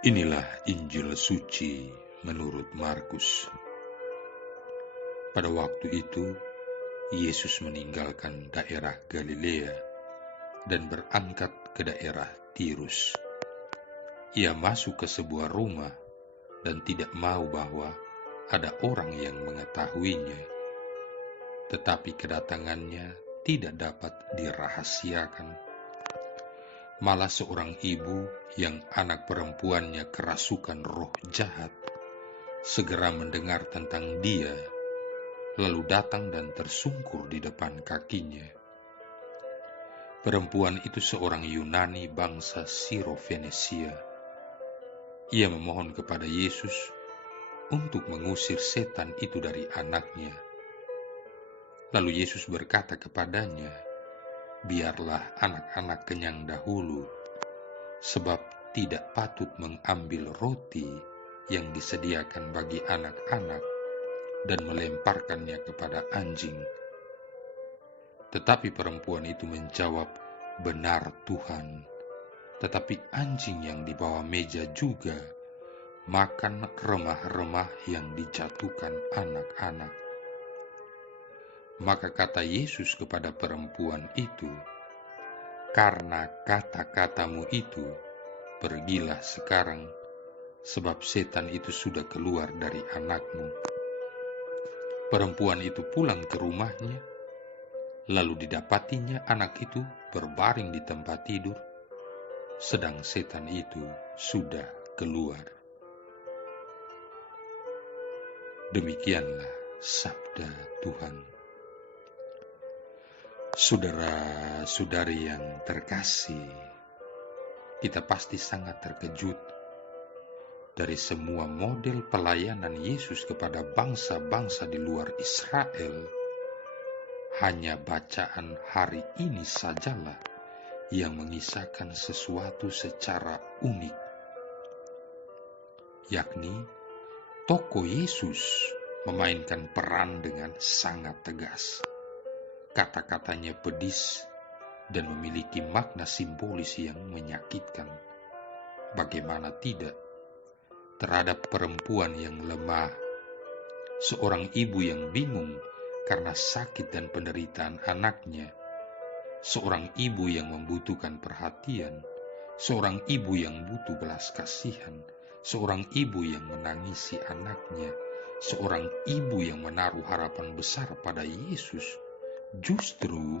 Inilah Injil suci menurut Markus. Pada waktu itu, Yesus meninggalkan daerah Galilea dan berangkat ke daerah Tirus. Ia masuk ke sebuah rumah dan tidak mau bahwa ada orang yang mengetahuinya. Tetapi kedatangannya tidak dapat dirahasiakan. Malah seorang ibu yang anak perempuannya kerasukan roh jahat segera mendengar tentang dia, lalu datang dan tersungkur di depan kakinya. Perempuan itu seorang Yunani bangsa Siro-Fenisia. Ia memohon kepada Yesus untuk mengusir setan itu dari anaknya. Lalu Yesus berkata kepadanya, "Biarlah anak-anak kenyang dahulu, sebab tidak patut mengambil roti yang disediakan bagi anak-anak dan melemparkannya kepada anjing." Tetapi perempuan itu menjawab, "Benar Tuhan, tetapi anjing yang di bawah meja juga makan remah-remah yang dijatuhkan anak-anak." Maka kata Yesus kepada perempuan itu, "Karena kata-katamu itu, pergilah sekarang, sebab setan itu sudah keluar dari anakmu." Perempuan itu pulang ke rumahnya, lalu didapatinya anak itu berbaring di tempat tidur, sedang setan itu sudah keluar. Demikianlah sabda Tuhan. Saudara-saudari yang terkasih, kita pasti sangat terkejut dari semua model pelayanan Yesus kepada bangsa-bangsa di luar Israel. Hanya bacaan hari ini sajalah yang mengisahkan sesuatu secara unik, yakni tokoh Yesus memainkan peran dengan sangat tegas. Kata-katanya pedis dan memiliki makna simbolis yang menyakitkan. Bagaimana tidak? Terhadap perempuan yang lemah, seorang ibu yang bingung karena sakit dan penderitaan anaknya, seorang ibu yang membutuhkan perhatian, seorang ibu yang butuh belas kasihan, seorang ibu yang menangisi anaknya, seorang ibu yang menaruh harapan besar pada Yesus, justru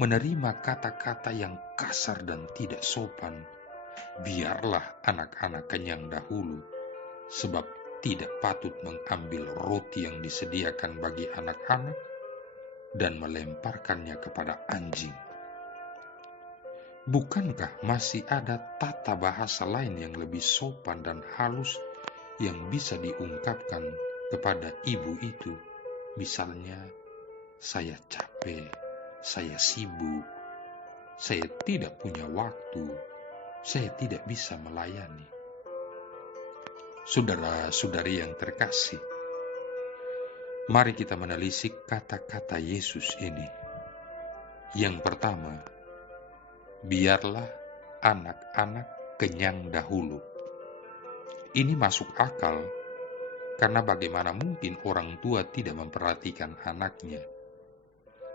menerima kata-kata yang kasar dan tidak sopan. Biarlah anak-anak kenyang dahulu, sebab tidak patut mengambil roti yang disediakan bagi anak-anak dan melemparkannya kepada anjing. Bukankah masih ada tata bahasa lain yang lebih sopan dan halus yang bisa diungkapkan kepada ibu itu? Misalnya, "Saya capek, saya sibuk, saya tidak punya waktu, saya tidak bisa melayani." Saudara-saudari yang terkasih, mari kita menelisik kata-kata Yesus ini. Yang pertama, biarlah anak-anak kenyang dahulu. Ini masuk akal, karena bagaimana mungkin orang tua tidak memperhatikan anaknya?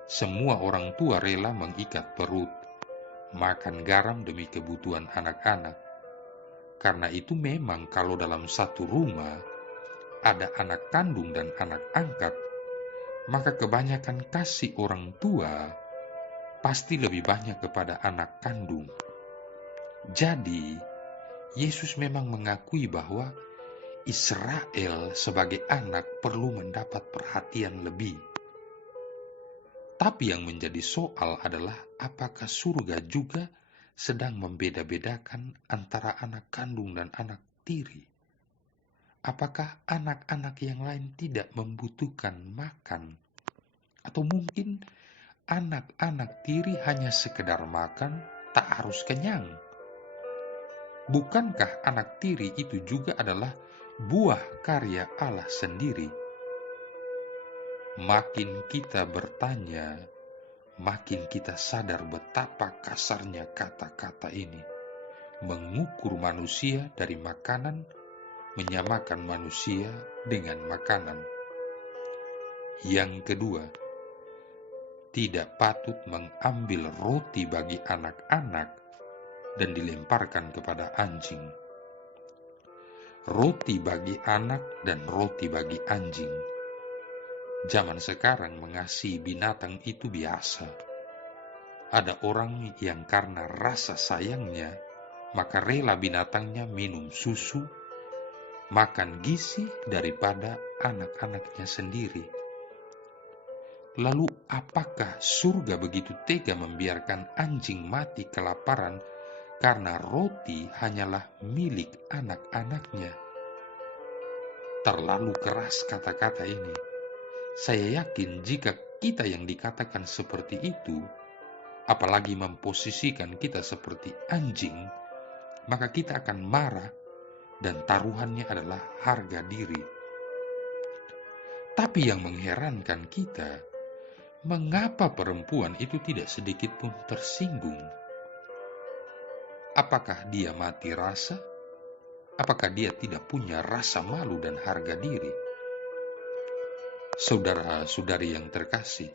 Semua orang tua rela mengikat perut, makan garam demi kebutuhan anak-anak. Karena itu memang kalau dalam satu rumah ada anak kandung dan anak angkat, maka kebanyakan kasih orang tua pasti lebih banyak kepada anak kandung. Jadi, Yesus memang mengakui bahwa Israel sebagai anak perlu mendapat perhatian lebih. Tapi yang menjadi soal adalah apakah surga juga sedang membeda-bedakan antara anak kandung dan anak tiri? Apakah anak-anak yang lain tidak membutuhkan makan? Atau mungkin anak-anak tiri hanya sekedar makan, tak harus kenyang? Bukankah anak tiri itu juga adalah buah karya Allah sendiri? Makin kita bertanya, makin kita sadar betapa kasarnya kata-kata ini. mengukur manusia dari makanan, menyamakan manusia dengan makanan. Yang kedua, tidak patut mengambil roti bagi anak-anak dan dilemparkan kepada anjing. Roti bagi anak dan roti bagi anjing. Zaman sekarang mengasihi binatang itu biasa. Ada orang yang karena rasa sayangnya, maka rela binatangnya minum susu, makan gizi daripada anak-anaknya sendiri. Lalu apakah surga begitu tega membiarkan anjing mati kelaparan karena roti hanyalah milik anak-anaknya? Terlalu keras kata-kata ini. Saya yakin jika kita yang dikatakan seperti itu, apalagi memposisikan kita seperti anjing, maka kita akan marah dan taruhannya adalah harga diri. Tapi yang mengherankan kita, mengapa perempuan itu tidak sedikit pun tersinggung? Apakah dia mati rasa? Apakah dia tidak punya rasa malu dan harga diri? Saudara-saudari yang terkasih,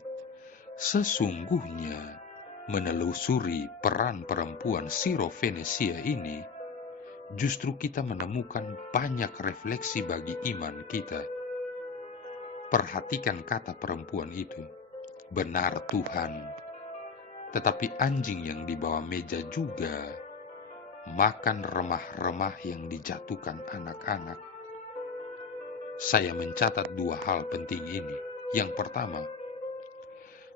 sesungguhnya menelusuri peran perempuan Siro-Fenesia ini, justru kita menemukan banyak refleksi bagi iman kita. Perhatikan kata perempuan itu, benar Tuhan, tetapi anjing yang di bawah meja juga makan remah-remah yang dijatuhkan anak-anak. Saya mencatat dua hal penting ini. Yang pertama,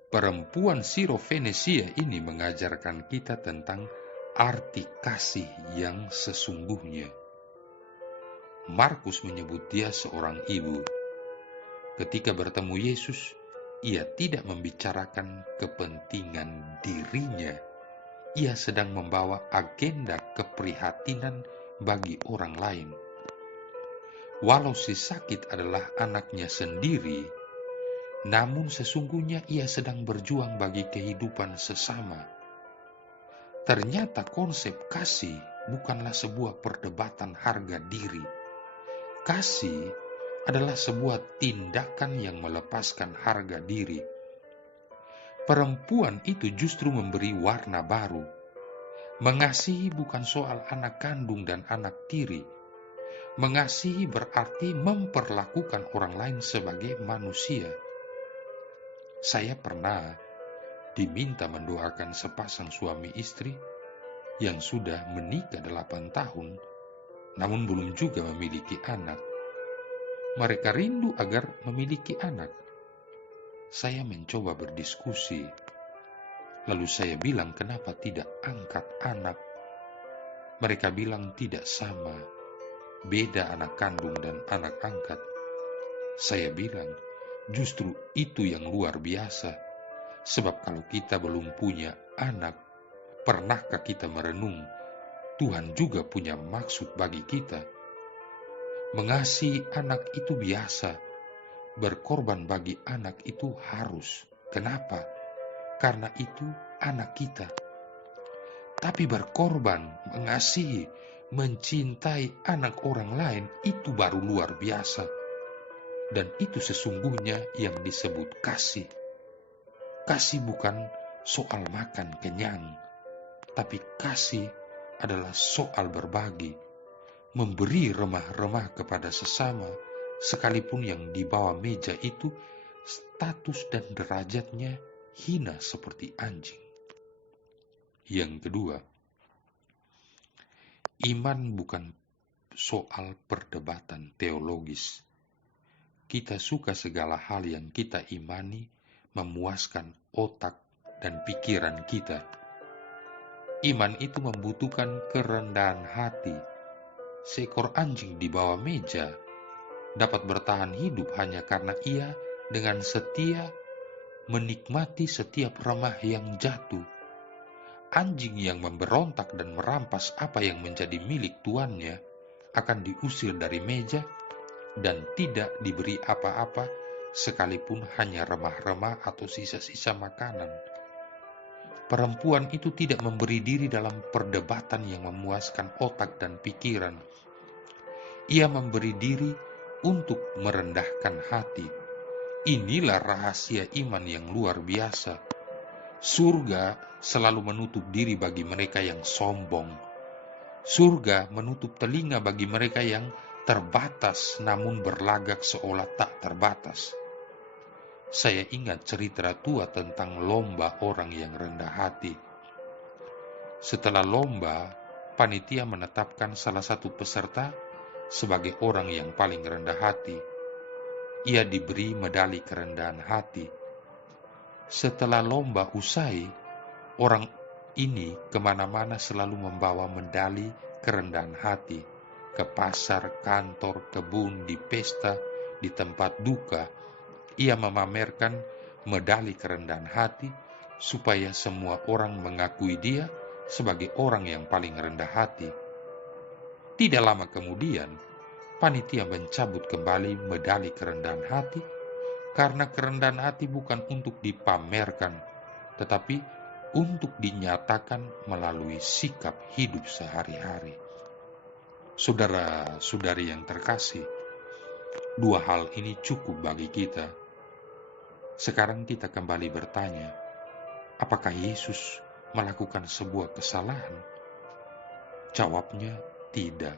perempuan Siro-Fenesia ini mengajarkan kita tentang arti kasih yang sesungguhnya. Markus menyebut dia seorang ibu. Ketika bertemu Yesus, ia tidak membicarakan kepentingan dirinya. Ia sedang membawa agenda keprihatinan bagi orang lain. Walau si sakit adalah anaknya sendiri, namun sesungguhnya ia sedang berjuang bagi kehidupan sesama. Ternyata konsep kasih bukanlah sebuah perdebatan harga diri. Kasih adalah sebuah tindakan yang melepaskan harga diri. Perempuan itu justru memberi warna baru. Mengasihi bukan soal anak kandung dan anak tiri. Mengasihi berarti memperlakukan orang lain sebagai manusia. Saya pernah diminta mendoakan sepasang suami istri yang sudah menikah 8 tahun, namun belum juga memiliki anak. Mereka rindu agar memiliki anak. Saya mencoba berdiskusi, lalu saya bilang kenapa tidak angkat anak. Mereka bilang tidak sama. Beda anak kandung dan anak angkat. Saya bilang, justru itu yang luar biasa. Sebab kalau kita belum punya anak, pernahkah kita merenung, Tuhan juga punya maksud bagi kita? Mengasihi anak itu biasa. Berkorban bagi anak itu harus. Kenapa? Karena itu anak kita. Tapi berkorban, mengasihi, mencintai anak orang lain itu baru luar biasa. Dan itu sesungguhnya yang disebut kasih. Kasih bukan soal makan kenyang, tapi kasih adalah soal berbagi, memberi remah-remah kepada sesama, sekalipun yang di bawah meja itu status dan derajatnya hina seperti anjing. Yang kedua, iman bukan soal perdebatan teologis. Kita suka segala hal yang kita imani memuaskan otak dan pikiran kita. Iman itu membutuhkan kerendahan hati. Seekor anjing di bawah meja dapat bertahan hidup hanya karena ia dengan setia menikmati setiap remah yang jatuh. Anjing yang memberontak dan merampas apa yang menjadi milik tuannya akan diusir dari meja dan tidak diberi apa-apa sekalipun hanya remah-remah atau sisa-sisa makanan. Perempuan itu tidak memberi diri dalam perdebatan yang memuaskan otak dan pikiran. Ia memberi diri untuk merendahkan hati. Inilah rahasia iman yang luar biasa. Surga selalu menutup diri bagi mereka yang sombong. Surga menutup telinga bagi mereka yang terbatas namun berlagak seolah tak terbatas. Saya ingat cerita tua tentang lomba orang yang rendah hati. Setelah lomba, panitia menetapkan salah satu peserta sebagai orang yang paling rendah hati. Ia diberi medali kerendahan hati. Setelah lomba usai, orang ini kemana-mana selalu membawa medali kerendahan hati. Ke pasar, kantor, kebun, di pesta, di tempat duka. Ia memamerkan medali kerendahan hati supaya semua orang mengakui dia sebagai orang yang paling rendah hati. Tidak lama kemudian, panitia mencabut kembali medali kerendahan hati karena kerendahan hati bukan untuk dipamerkan, tetapi untuk dinyatakan melalui sikap hidup sehari-hari. Saudara-saudari yang terkasih, dua hal ini cukup bagi kita. Sekarang kita kembali bertanya, apakah Yesus melakukan sebuah kesalahan? Jawabnya tidak.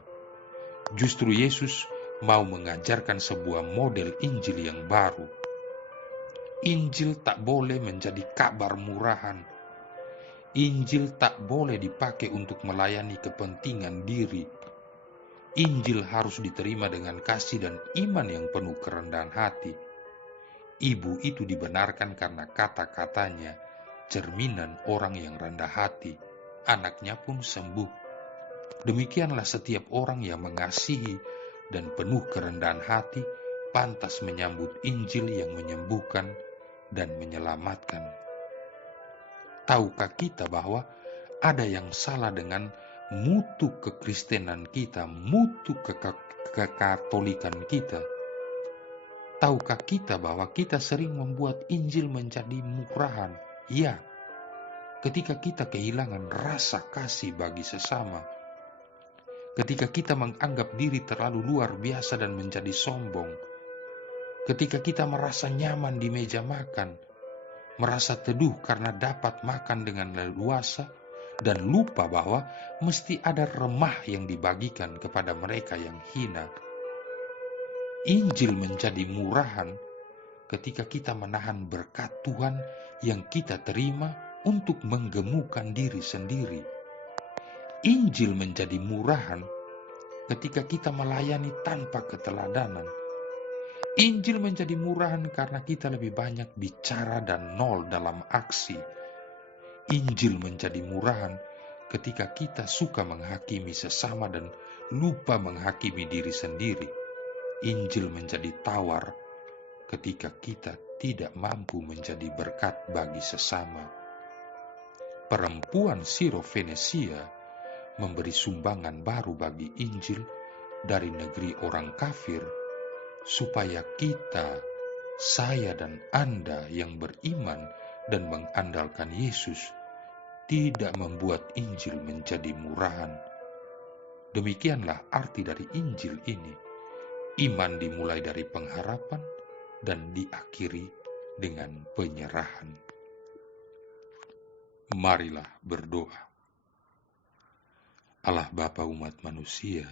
Justru Yesus mau mengajarkan sebuah model Injil yang baru. Injil tak boleh menjadi kabar murahan. Injil tak boleh dipakai untuk melayani kepentingan diri. Injil harus diterima dengan kasih dan iman yang penuh kerendahan hati. Ibu itu dibenarkan karena kata-katanya cerminan orang yang rendah hati. Anaknya pun sembuh. Demikianlah setiap orang yang mengasihi dan penuh kerendahan hati pantas menyambut Injil yang menyembuhkan dan menyelamatkan. Tahukah kita bahwa ada yang salah dengan mutu kekristenan kita, mutu kekatolikan kita? Tahukah kita bahwa kita sering membuat Injil menjadi murahan? Ya, ketika kita kehilangan rasa kasih bagi sesama, ketika kita menganggap diri terlalu luar biasa dan menjadi sombong, ketika kita merasa nyaman di meja makan, merasa teduh karena dapat makan dengan leluasa, dan lupa bahwa mesti ada remah yang dibagikan kepada mereka yang hina. Injil menjadi murahan ketika kita menahan berkat Tuhan yang kita terima untuk menggemukkan diri sendiri. Injil menjadi murahan ketika kita melayani tanpa keteladanan. Injil menjadi murahan karena kita lebih banyak bicara dan nol dalam aksi. Injil menjadi murahan ketika kita suka menghakimi sesama dan lupa menghakimi diri sendiri. Injil menjadi tawar ketika kita tidak mampu menjadi berkat bagi sesama. Perempuan Siro-Fenesia memberi sumbangan baru bagi Injil dari negeri orang kafir, supaya kita, saya dan Anda yang beriman dan mengandalkan Yesus, tidak membuat Injil menjadi murahan. Demikianlah arti dari Injil ini. Iman dimulai dari pengharapan dan diakhiri dengan penyerahan. Marilah berdoa. Allah Bapa umat manusia,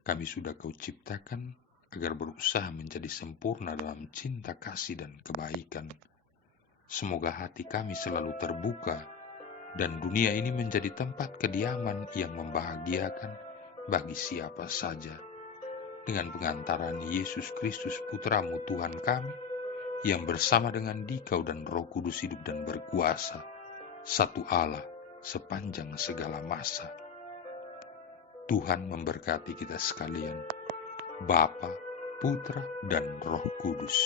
kami sudah Kau ciptakan agar berusaha menjadi sempurna dalam cinta kasih dan kebaikan. Semoga hati kami selalu terbuka dan dunia ini menjadi tempat kediaman yang membahagiakan bagi siapa saja. Dengan pengantaran Yesus Kristus Putra-Mu Tuhan kami, yang bersama dengan Dikau dan Roh Kudus hidup dan berkuasa, satu Allah sepanjang segala masa. Tuhan memberkati kita sekalian, Bapa, Putra, dan Roh Kudus.